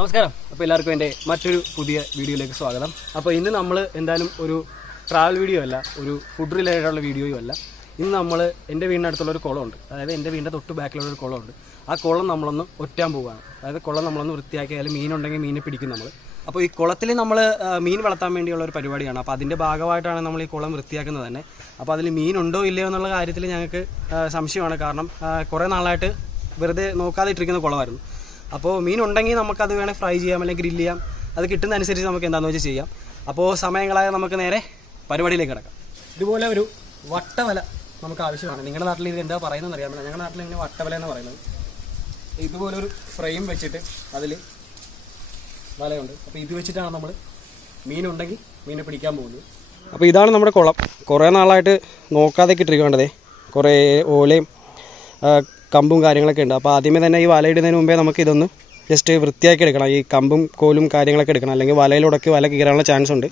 നമസ്കാരം. അപ്പോൾ എല്ലാവർക്കും എൻ്റെ മറ്റൊരു പുതിയ വീഡിയോയിലേക്ക് സ്വാഗതം. അപ്പോൾ ഇന്ന് നമ്മൾ എന്തായാലും ഒരു ട്രാവൽ വീഡിയോ അല്ല, ഒരു ഫുഡ് റിലേറ്റഡുള്ള വീഡിയോയും അല്ല. ഇന്ന് നമ്മൾ എൻ്റെ വീടിനടുത്തുള്ളൊരു കുളമുണ്ട്, അതായത് എൻ്റെ വീടിൻ്റെ തൊട്ട് ബാക്കിലുള്ളൊരു കുളമുണ്ട്. ആ കുളം നമ്മളൊന്ന് ഒറ്റാൻ പോവുകയാണ്. അതായത് കുളം നമ്മളൊന്ന് വൃത്തിയാക്കി, അതിൽ മീനുണ്ടെങ്കിൽ മീനെ പിടിക്കും നമ്മൾ. അപ്പോൾ ഈ കുളത്തിൽ നമ്മൾ മീൻ വളർത്താൻ വേണ്ടിയുള്ള ഒരു പരിപാടിയാണ്. അപ്പോൾ അതിൻ്റെ ഭാഗമായിട്ടാണ് നമ്മൾ ഈ കുളം വൃത്തിയാക്കുന്നത് തന്നെ. അപ്പോൾ അതിൽ മീനുണ്ടോ ഇല്ലയോ എന്നുള്ള കാര്യത്തിൽ ഞങ്ങൾക്ക് സംശയമാണ്. കാരണം കുറേ നാളായിട്ട് വെറുതെ നോക്കാതെ ഇട്ടിരിക്കുന്ന കുളമായിരുന്നു. അപ്പോൾ മീനുണ്ടെങ്കിൽ നമുക്കത് വേണേൽ ഫ്രൈ ചെയ്യാം, അല്ലെങ്കിൽ ഗ്രില്ല് ചെയ്യാം. അത് കിട്ടുന്നതനുസരിച്ച് നമുക്ക് എന്താണെന്ന് വെച്ചാൽ ചെയ്യാം. അപ്പോൾ സമയങ്ങളായ നമുക്ക് നേരെ പരിപാടിയിലേക്ക് കിടക്കാം. ഇതുപോലെ ഒരു വട്ടവല നമുക്ക് ആവശ്യമാണ്. നിങ്ങളുടെ നാട്ടിൽ ഇത് എന്താ പറയുന്നതെന്ന് അറിയാമല്ലോ. ഞങ്ങളുടെ നാട്ടിൽ ഇങ്ങനെ വട്ടവല എന്ന് പറയുന്നത്. ഇതുപോലൊരു ഫ്രെയിം വെച്ചിട്ട് അതിൽ വലയുണ്ട്. അപ്പോൾ ഇത് വെച്ചിട്ടാണ് നമ്മൾ മീനുണ്ടെങ്കിൽ മീനെ പിടിക്കാൻ പോകുന്നത്. അപ്പോൾ ഇതാണ് നമ്മുടെ കുളം. കുറേ നാളായിട്ട് നോക്കാതെ ഇട്ടിരിക്കേണ്ടതേ, കുറേ ഓലയും കമ്പും കാര്യങ്ങളൊക്കെ ഉണ്ട്. അപ്പോൾ ആദ്യമേ തന്നെ ഈ വലയിടുന്നതിന് മുമ്പേ നമുക്ക് ഇതൊന്ന് ജസ്റ്റ് വൃത്തിയാക്കി എടുക്കണം. ഈ കമ്പും കോലും കാര്യങ്ങളൊക്കെ എടുക്കണം, അല്ലെങ്കിൽ വലയിലുടക്കി വല കീറാനുള്ള ചാൻസ് ഉണ്ട്.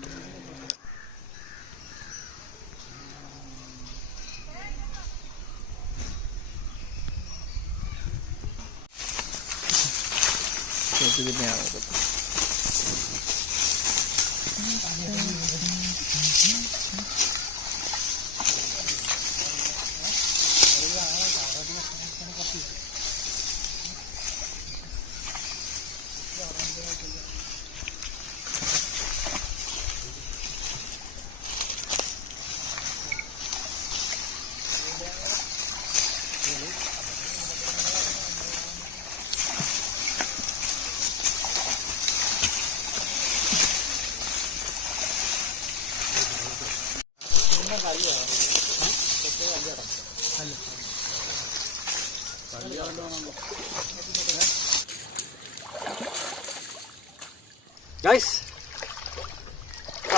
ഗൈസ്,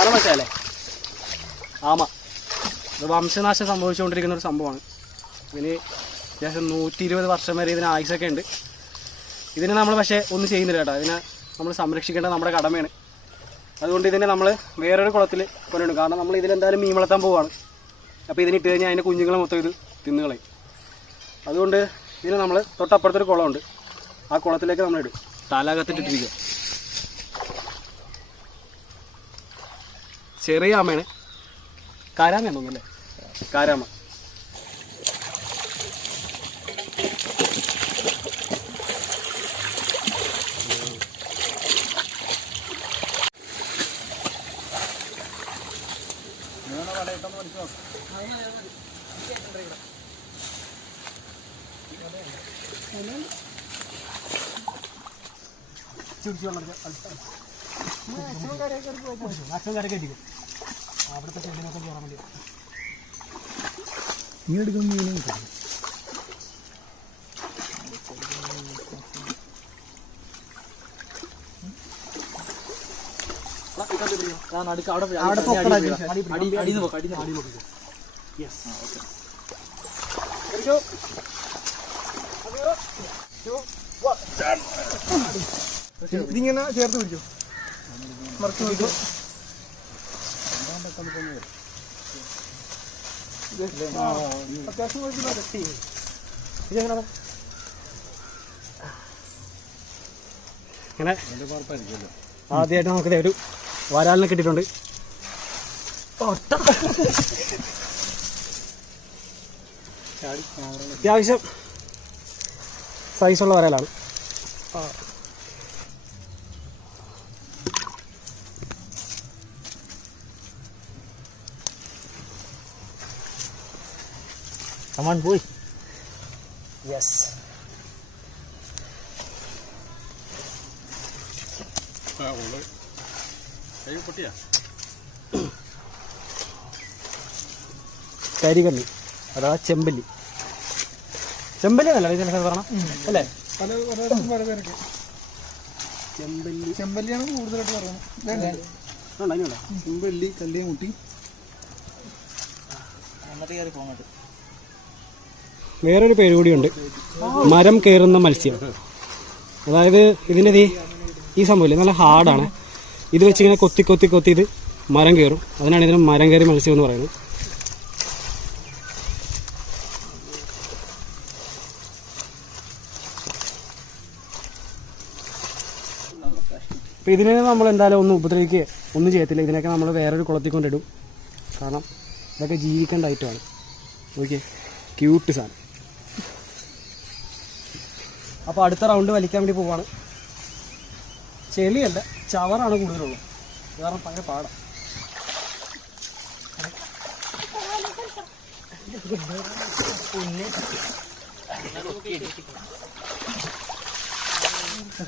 മനസ്സിലല്ലേ? ആമ ഇത് വംശനാശം സംഭവിച്ചുകൊണ്ടിരിക്കുന്ന ഒരു സംഭവമാണ്. ഇതിന് ഏകദേശം 120 വർഷം വരെ ഇതിന് ആയുസൊക്കെ ഉണ്ട്. ഇതിനെ നമ്മൾ പക്ഷേ ഒന്നും ചെയ്യുന്നില്ല കേട്ടോ. ഇതിനെ നമ്മൾ സംരക്ഷിക്കേണ്ടത് നമ്മുടെ കടമയാണ്. അതുകൊണ്ട് ഇതിനെ നമ്മൾ വേറൊരു കുളത്തിൽ കൊണ്ടുവരും. കാരണം നമ്മൾ ഇതിലെന്തായാലും മീൻ വളർത്താൻ പോവുകയാണ്. അപ്പോൾ ഇതിനിട്ട് കഴിഞ്ഞാൽ അതിൻ്റെ കുഞ്ഞുങ്ങളെ മൊത്തം ഇത് തിന്നുകളയും. അതുകൊണ്ട് ഇതിന് നമ്മൾ തൊട്ടപ്പുറത്തൊരു കുളമുണ്ട്, ആ കുളത്തിലേക്ക് നമ്മളിടും. തലകത്തിട്ടിരിക്കുക. ചെറിയ ആമയാണ്, കാരാമയാന്ന് തോന്നുന്നല്ലേ? കാരാമ. അച്ഛൻ കരക്ക് എത്തിക്കും. അവിടുത്തെ ചെടിനൊക്കെ കയറാൻ വേണ്ടി നീ എടുക്കും. മീനും കിട്ടും. ഇതിങ്ങനെ ചേർത്ത് പിടിക്കും, മറച്ചു പിടിക്കും. അത്യാവശ്യം ഇങ്ങനെ ആദ്യമായിട്ട് നമുക്ക് ഒരു വരാലിനെ കിട്ടിയിട്ടുണ്ട്. അത്യാവശ്യം സൈസുള്ള വരാലാണ്. Come on, boy. Yes. കരികല്ലി അഥവാ ചെമ്പല്ലി. ചെമ്പല്ലി എന്നല്ല ഇതിനെ പറഞ്ഞ അല്ലേ? ചെമ്പല്ലി, ചെമ്പല്ലിയാണ് കൂടുതലായിട്ട് പറയുന്നത്. ചെമ്പല്ലി, കല്ലിമുട്ടി. വേറൊരു പേര് കൂടിയുണ്ട്, മരം കയറുന്ന മത്സ്യം. അതായത് ഇതിൻ്റെ ഈ സംഭവമില്ലേ, നല്ല ഹാർഡാണ്. ഇത് വെച്ചിങ്ങനെ കൊത്തി കൊത്തി കൊത്തി ഇത് മരം കയറും. അതിനാണ് ഇതിന് മരം കയറി മത്സ്യം എന്ന് പറയുന്നത്. അപ്പോൾ ഇതിനെ നമ്മൾ എന്തായാലും ഒന്നും ഉപദ്രവിക്കുകയോ ഒന്നും ചെയ്യത്തില്ല. ഇതിനൊക്കെ നമ്മൾ വേറൊരു കുളത്തിൽ കൊണ്ടിടും. കാരണം ഇതൊക്കെ ജീവിക്കേണ്ട ഐറ്റമാണ്. ഓക്കെ, ക്യൂട്ട് സാധനം. അപ്പോൾ അടുത്ത റൗണ്ട് വലിക്കാൻ വേണ്ടി പോവാണ്. ചെളിയല്ല, ചവറാണ് കൂടുതലുള്ളത്. കാരണം ഭയങ്കര പാടാണ്.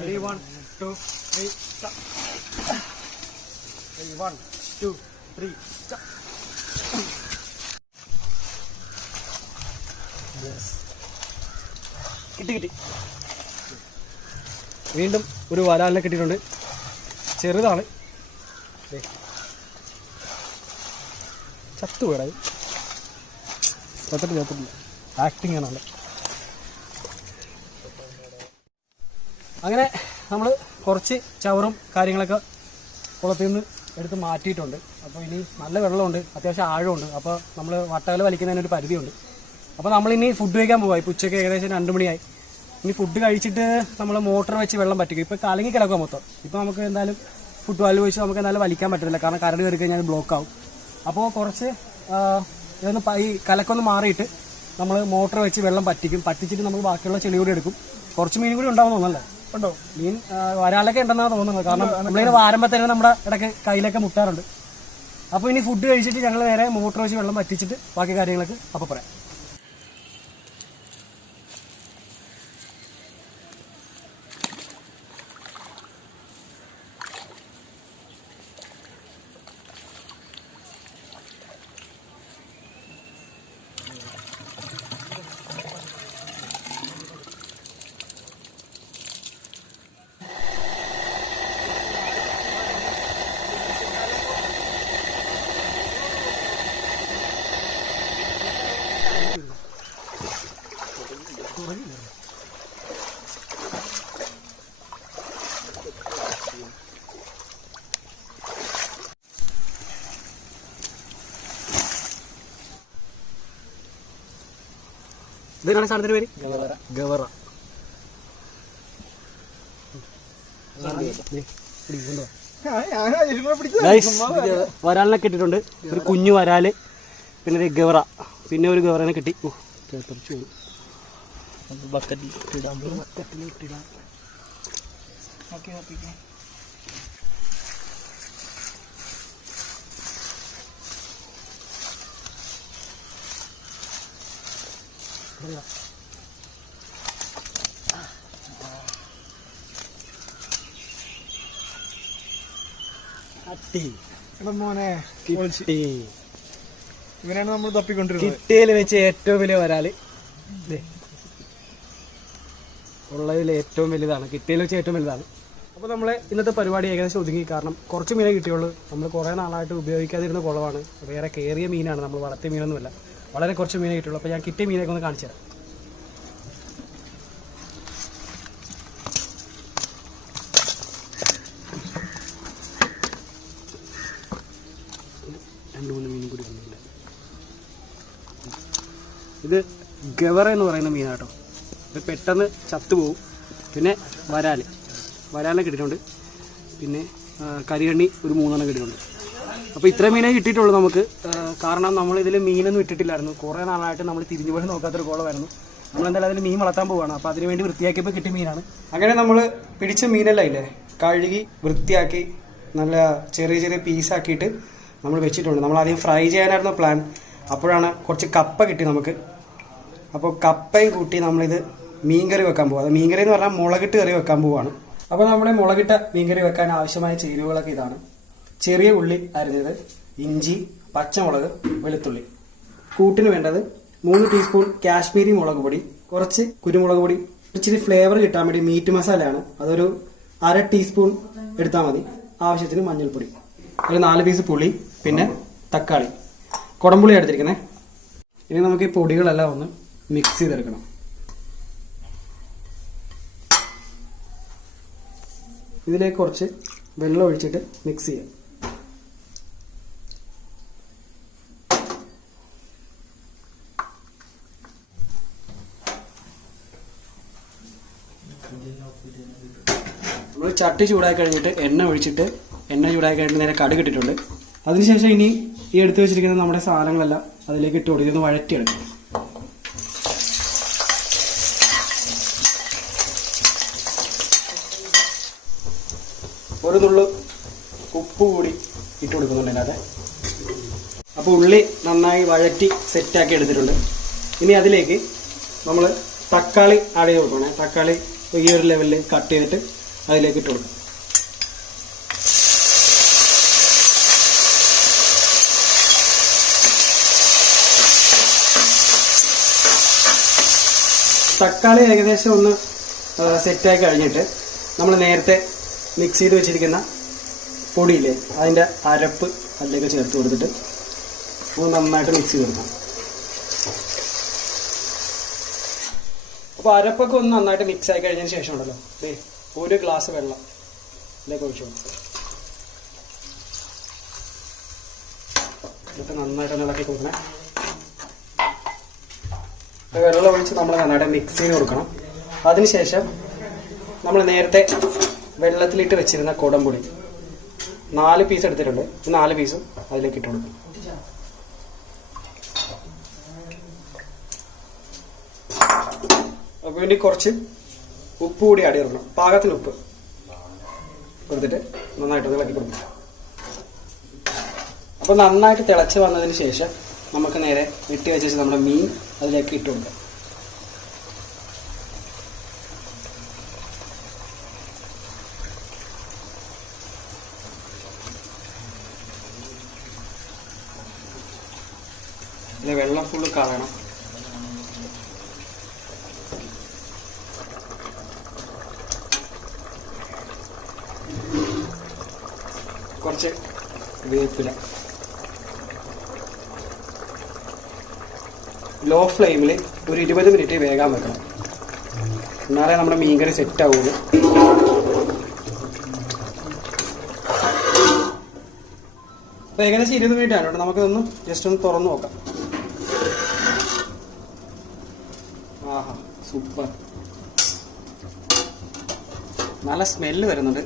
Ready, 1, 2, 3, stop. Ready, 1, 2, 3, stop. Yes. കിട്ടി. വീണ്ടും ഒരു വരാലിനെ കിട്ടിയിട്ടുണ്ട്. ചെറുതാണ്. ചത്തുപോയി. ചത്തിട്ടില്ല. ആക്ടിങ് ആണല്ലോ. അങ്ങനെ നമ്മൾ കുറച്ച് ചവറും കാര്യങ്ങളൊക്കെ കുളത്തിൽ നിന്ന് എടുത്ത് മാറ്റിയിട്ടുണ്ട്. അപ്പോൾ ഇനി നല്ല വെള്ളമുണ്ട്, അത്യാവശ്യം ആഴമുണ്ട്. അപ്പോൾ നമ്മൾ വട്ടകല വലിക്കുന്നതിനൊരു പരിധിയുണ്ട്. അപ്പോൾ നമ്മളിനി ഫുഡ് കഴിക്കാൻ പോകാം. ഇപ്പോൾ ഉച്ചയ്ക്ക് ഏകദേശം 2 മണിയായി. ഇനി ഫുഡ് കഴിച്ചിട്ട് നമ്മൾ മോട്ടർ വെച്ച് വെള്ളം പറ്റിക്കും. ഇപ്പോൾ കലങ്ങി കിടക്കുക മൊത്തം. ഇപ്പോൾ നമുക്ക് എന്തായാലും ഫുഡ് വാൽവ് വെച്ച് നമുക്ക് എന്തായാലും വലിക്കാൻ പറ്റില്ല. കാരണം കറണ്ട് കയറി കഴിഞ്ഞാൽ ബ്ലോക്ക് ആവും. അപ്പോൾ കുറച്ച് ഇതൊന്ന് ഈ കലക്കൊന്ന് മാറിയിട്ട് നമ്മൾ മോട്ടർ വെച്ച് വെള്ളം പറ്റിച്ചിട്ട് നമുക്ക് ബാക്കിയുള്ള ചെളി കൂടി എടുക്കും. കുറച്ച് മീൻ കൂടി ഉണ്ടാവും തോന്നല്ലേ? ഉണ്ടോ? മീൻ വരാലൊക്കെ ഉണ്ടെന്നാണ് തോന്നുന്നത്. കാരണം നമ്മളിങ്ങനെ വാരുമ്പോൾ തന്നെ നമ്മുടെ ഇടയ്ക്ക് കയ്യിലൊക്കെ മുട്ടാറുണ്ട്. അപ്പോൾ ഇനി ഫുഡ് കഴിച്ചിട്ട് ഞങ്ങൾ നേരെ മോട്ടർ വെച്ച് വെള്ളം പറ്റിച്ചിട്ട് ബാക്കി കാര്യങ്ങളൊക്കെ അപ്പോൾ പറയാം. ഇതാണ് സാധനത്തിന്റെ പേര് ഗവറ. വരാലിനെ കിട്ടിയിട്ടുണ്ട്. ഒരു കുഞ്ഞു വരാല്, പിന്നെ ഒരു ഗവറ, പിന്നെ ഒരു ഗവറനെ കിട്ടി. ബക്കറ്റിലിട്ടിടാം. മോനെ ഇവനാണ് നമ്മൾ തപ്പിക്കൊണ്ടിരുന്നത്. കിട്ടിയതിൽ വെച്ച് ഏറ്റവും വലിയ വരാല് ഉള്ളതിൽ ഏറ്റവും വലുതാണ്. കിട്ടിയതിൽ വെച്ച് ഏറ്റവും വലുതാണ്. അപ്പോൾ നമ്മളെ ഇന്നത്തെ പരിപാടി ഏകദേശം ഒതുങ്ങി. കാരണം കുറച്ച് മീനെ കിട്ടിയുള്ളൂ. നമ്മൾ കുറേ നാളായിട്ട് ഉപയോഗിക്കാതിരുന്ന കുളമാണ്. വേറെ കയറിയ മീനാണ്, നമ്മൾ വളർത്തിയ മീനൊന്നുമല്ല. വളരെ കുറച്ച് മീനെ കിട്ടുള്ളൂ. അപ്പോൾ ഞാൻ കിട്ടിയ മീനൊക്കെ ഒന്ന് കാണിച്ചു തരാം. ഇത് ഗവറ എന്ന് പറയുന്ന മീനാട്ടോ. ഇത് പെട്ടെന്ന് ചത്തുപോകും. പിന്നെ വരാലിനെ കിട്ടിയിട്ടുണ്ട്. പിന്നെ കരികണ്ണി ഒരു 3 കിട്ടിയിട്ടുണ്ട്. അപ്പോൾ ഇത്ര മീനെ കിട്ടിയിട്ടുള്ളൂ നമുക്ക്. കാരണം നമ്മളിതിൽ മീനൊന്നും ഇട്ടിട്ടില്ലായിരുന്നു. കുറേ നാളായിട്ട് നമ്മൾ തിരിഞ്ഞു പോലും നോക്കാത്തൊരു കുളമായിരുന്നു. നമ്മളെന്തായാലും അതിൽ മീൻ വളർത്താൻ പോവുകയാണ്. അപ്പോൾ അതിന് വേണ്ടി വൃത്തിയാക്കിയപ്പോൾ കിട്ടിയ മീനാണ്. അങ്ങനെ നമ്മൾ പിടിച്ച മീനെല്ലാം ഇല്ലേ കഴുകി വൃത്തിയാക്കി നല്ല ചെറിയ ചെറിയ പീസാക്കിയിട്ട് നമ്മൾ വെച്ചിട്ടുണ്ട്. നമ്മൾ ആദ്യം ഫ്രൈ ചെയ്യാനായിരുന്നു പ്ലാൻ. അപ്പോഴാണ് കുറച്ച് കപ്പ കിട്ടി നമുക്ക്. അപ്പോൾ കപ്പയും കൂട്ടി നമ്മളിത് മീൻകറി വെക്കാൻ പോകും. അത് മീൻകറി എന്ന് പറഞ്ഞാൽ മുളകിട്ട് കറി വെക്കാൻ പോവുകയാണ്. അപ്പോൾ നമ്മുടെ മുളകിട്ട മീൻകറി വെക്കാൻ ആവശ്യമായ ചേരുവകളൊക്കെ ഇതാണ്. ചെറിയ ഉള്ളി അരിഞ്ഞത്, ഇഞ്ചി, പച്ചമുളക്, വെളുത്തുള്ളി. കൂട്ടിന് വേണ്ടത് 3 ടീസ്പൂൺ കാശ്മീരി മുളക് പൊടി, കുറച്ച് കുരുമുളക് പൊടി, ഇച്ചിരി ഫ്ലേവർ കിട്ടാൻ വേണ്ടി മീറ്റ് മസാലയാണ്. അതൊരു 1/2 ടീസ്പൂൺ എടുത്താൽ മതി. ആവശ്യത്തിന് മഞ്ഞൾപ്പൊടി, ഒരു 4 പീസ് പുളി, പിന്നെ തക്കാളി, കുടംപുളി എടുത്തിരിക്കുന്നത്. ഇനി നമുക്ക് ഈ പൊടികളെല്ലാം ഒന്ന് മിക്സ് ചെയ്തെടുക്കണം. ഇതിലേക്ക് കുറച്ച് വെള്ളം ഒഴിച്ചിട്ട് മിക്സ് ചെയ്യാം. നമ്മൾ ചട്ടി ചൂടായി കഴിഞ്ഞിട്ട് എണ്ണ ഒഴിച്ചിട്ട് എണ്ണ ചൂടായി കഴിഞ്ഞിട്ട് നേരെ കടുക് ഇട്ടിട്ടുണ്ട്. അതിനുശേഷം ഇനി ഈ എടുത്തു വെച്ചിരിക്കുന്ന നമ്മുടെ സാധനങ്ങളെല്ലാം അതിലേക്ക് ഇട്ട് കൊടുത്ത് ഇതൊന്ന് വഴറ്റിയെടുക്കും. ഒരു നുള്ളു ഉപ്പ് കൂടി ഇട്ട് കൊടുക്കുന്നുണ്ട് അതിനകത്ത്. അപ്പോൾ ഉള്ളി നന്നായി വഴറ്റി സെറ്റാക്കി എടുത്തിട്ടുണ്ട്. ഇനി അതിലേക്ക് നമ്മൾ തക്കാളി ആഡ് ചെയ്ത് കൊടുക്കണേ. തക്കാളി ഈ ഒരു ലെവലിൽ കട്ട് ചെയ്തിട്ട് അതിലേക്ക് ഇട്ട് കൊടുക്കും. തക്കാളി ഏകദേശം ഒന്ന് സെറ്റാക്കി കഴിഞ്ഞിട്ട് നമ്മൾ നേരത്തെ മിക്സ് ചെയ്ത് വെച്ചിരിക്കുന്ന പൊടിയില്ലേ അതിൻ്റെ അരപ്പ് അതിലേക്ക് ചേർത്ത് കൊടുത്തിട്ട് ഒന്ന് നന്നായിട്ട് മിക്സ് ചെയ്ത് കൊടുക്കാം. അപ്പോൾ അരപ്പൊക്കെ ഒന്ന് നന്നായിട്ട് മിക്സ് ആയി കഴിഞ്ഞതിന് ശേഷം ഉണ്ടല്ലോ ഒരു ഗ്ലാസ് വെള്ളം ഇതിലേക്ക് ഒഴിച്ചു കൊടുക്കും. ഇതൊക്കെ നന്നായിട്ട് ഇളക്കി കൊടുക്കണേ. വെള്ളം ഒഴിച്ച് നമ്മൾ നന്നായിട്ട് മിക്സ് ചെയ്ത് കൊടുക്കണം. അതിനുശേഷം നമ്മൾ നേരത്തെ വെള്ളത്തിലിട്ട് വെച്ചിരുന്ന കുടംപുളി 4 പീസ് എടുത്തിട്ടുണ്ട്. ഈ 4 പീസും അതിലേക്ക് ഇട്ട് കൊടുക്കും. അപ്പോൾ വേണ്ടി കുറച്ച് ഉപ്പ് കൂടി ആഡ് ചെയ്യണം. പാകത്തിന് ഉപ്പ് കൊടുത്തിട്ട് നന്നായിട്ടൊന്ന് ഇളക്കി കൊടുക്കും. അപ്പോൾ നന്നായിട്ട് തിളച്ച് വന്നതിന് ശേഷം നമുക്ക് നേരെ വെട്ടി വെച്ച് നമ്മുടെ മീൻ അതിലേക്ക് ഇട്ട് കൊടുക്കാം. ഇതിലെ വെള്ളം ഫുള്ള് കളയണം. കുറച്ച് വേപ്പില ലോ ഫ്ലെയിമിൽ ഒരു 20 മിനിറ്റ് വേഗം വെക്കണം. എന്നാലേ നമ്മുടെ മീൻകറി സെറ്റ് ആവുള്ളൂ. അപ്പോൾ ഏകദേശം 20 മിനിറ്റ് ആണ്. നമുക്കിതൊന്ന് ജസ്റ്റ് ഒന്ന് തുറന്നു നോക്കാം. ആഹാ, സൂപ്പർ. നല്ല സ്മെല്ല് വരുന്നുണ്ട്.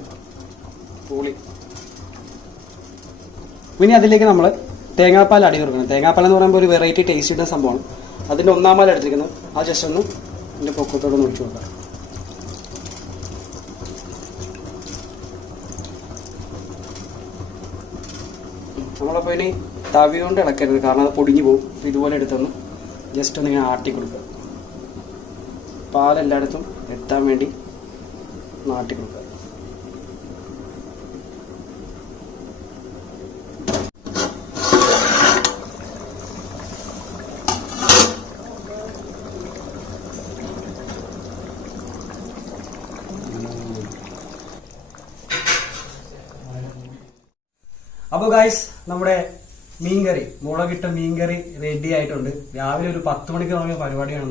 പൊളി. ഇനി അതിലേക്ക് നമ്മൾ തേങ്ങാപ്പാൽ അടി കൊടുക്കണം. തേങ്ങാപ്പാൽ എന്ന് പറയുമ്പോൾ ഒരു വെറൈറ്റി ടേസ്റ്റ് കിട്ടുന്ന സംഭവമാണ്. അതിൻ്റെ 1-ാം പാൽ എടുത്തിരിക്കുന്നത് ആ ജസ്റ്റ് ഒന്ന് ഇതിൻ്റെ പൊക്കത്തോടൊന്ന് ഒഴിച്ചു കൊടുക്കാം. നമ്മളപ്പോൾ ഇനി തവി കൊണ്ട് ഇളക്കരുത്, കാരണം അത് പൊടിഞ്ഞു പോകും. അപ്പോൾ ഇതുപോലെ എടുത്തൊന്ന് ജസ്റ്റ് ഒന്ന് ഇങ്ങനെ ആട്ടി കൊടുക്കുക. പാലെല്ലായിടത്തും എത്താൻ വേണ്ടി ആട്ടി കൊടുക്കുക. അപ്പോൾ ഗായ്സ്, നമ്മുടെ മീൻകറി, മുളകിട്ട മീൻകറി റെഡി ആയിട്ടുണ്ട്. രാവിലെ ഒരു 10 മണിക്ക് തുടങ്ങിയ പരിപാടിയാണ്.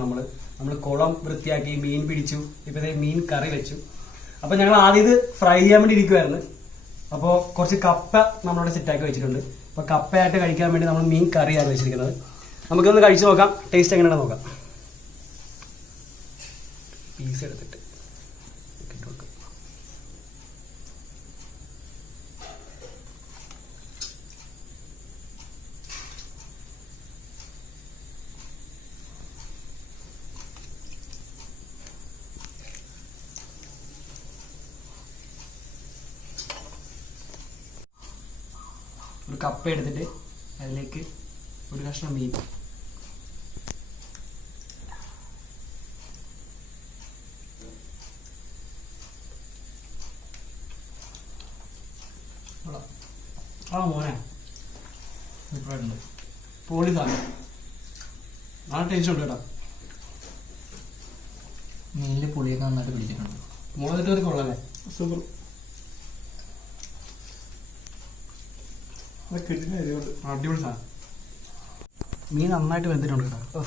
നമ്മൾ കുളം വൃത്തിയാക്കി, മീൻ പിടിച്ചു, ഇപ്പോഴത്തെ മീൻ കറി വെച്ചു. അപ്പോൾ ഞങ്ങൾ ആദ്യം ഇത് ഫ്രൈ ചെയ്യാൻ വേണ്ടി ഇരിക്കുമായിരുന്നു. അപ്പോൾ കുറച്ച് കപ്പ നമ്മളോട് സെറ്റാക്കി വെച്ചിട്ടുണ്ട്. അപ്പോൾ കപ്പയായിട്ട് കഴിക്കാൻ വേണ്ടി നമ്മൾ മീൻ കറിയാണ് വെച്ചിരിക്കുന്നത്. നമുക്കൊന്ന് കഴിച്ചു നോക്കാം, ടേസ്റ്റ് എങ്ങനെയാണെന്ന് നോക്കാം. പീസ് എടുത്തിട്ട് ഒരു കപ്പ എടുത്തിട്ട് അതിലേക്ക് ഒരു കഷ്ണം മീൻ, മോനെ ഇപ്പോഴുണ്ട് പൊളി സാധനം. നല്ല ടേസ്റ്റ് ഉണ്ട് കേട്ടോ. മീനിൽ പുളിയൊക്കെ നന്നായിട്ട് പിടിച്ചിട്ടുണ്ട്. മുളകിട്ട് ഒരു കൊള്ളല്ലേ, സൂപ്പർ. അടിപൊളി സാധനം. മീൻ നന്നായിട്ട് വെന്തിട്ടുണ്ട് കേട്ടോ.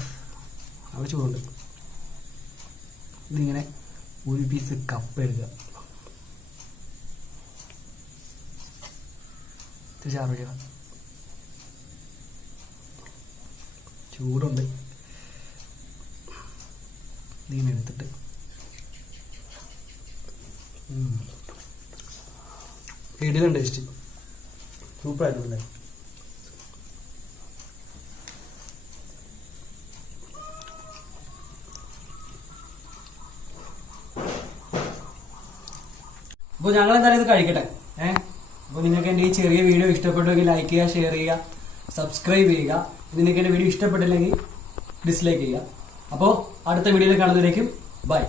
നല്ല ചൂടുണ്ട്. ഇതിങ്ങനെ ഒരു പീസ് കപ്പ എടുക്കുക, ചാറുക. ചൂടുണ്ട്. ഇതിങ്ങനെ എടുത്തിട്ട് ഇടിലും ടേസ്റ്റ് സൂപ്പറായിട്ടുണ്ടല്ലേ. അപ്പോൾ ഞങ്ങൾ എന്തായാലും ഇത് കഴിക്കട്ടെ. അപ്പോൾ നിങ്ങൾക്ക് എൻ്റെ ഈ ചെറിയ വീഡിയോ ഇഷ്ടപ്പെട്ടുവെങ്കിൽ ലൈക്ക് ചെയ്യുക, ഷെയർ ചെയ്യുക, സബ്സ്ക്രൈബ് ചെയ്യുക. നിങ്ങൾക്ക് എൻ്റെ വീഡിയോ ഇഷ്ടപ്പെട്ടില്ലെങ്കിൽ ഡിസ്ലൈക്ക് ചെയ്യുക. അപ്പോൾ അടുത്ത വീഡിയോയിൽ കാണുന്നതിലേക്കും ബൈ.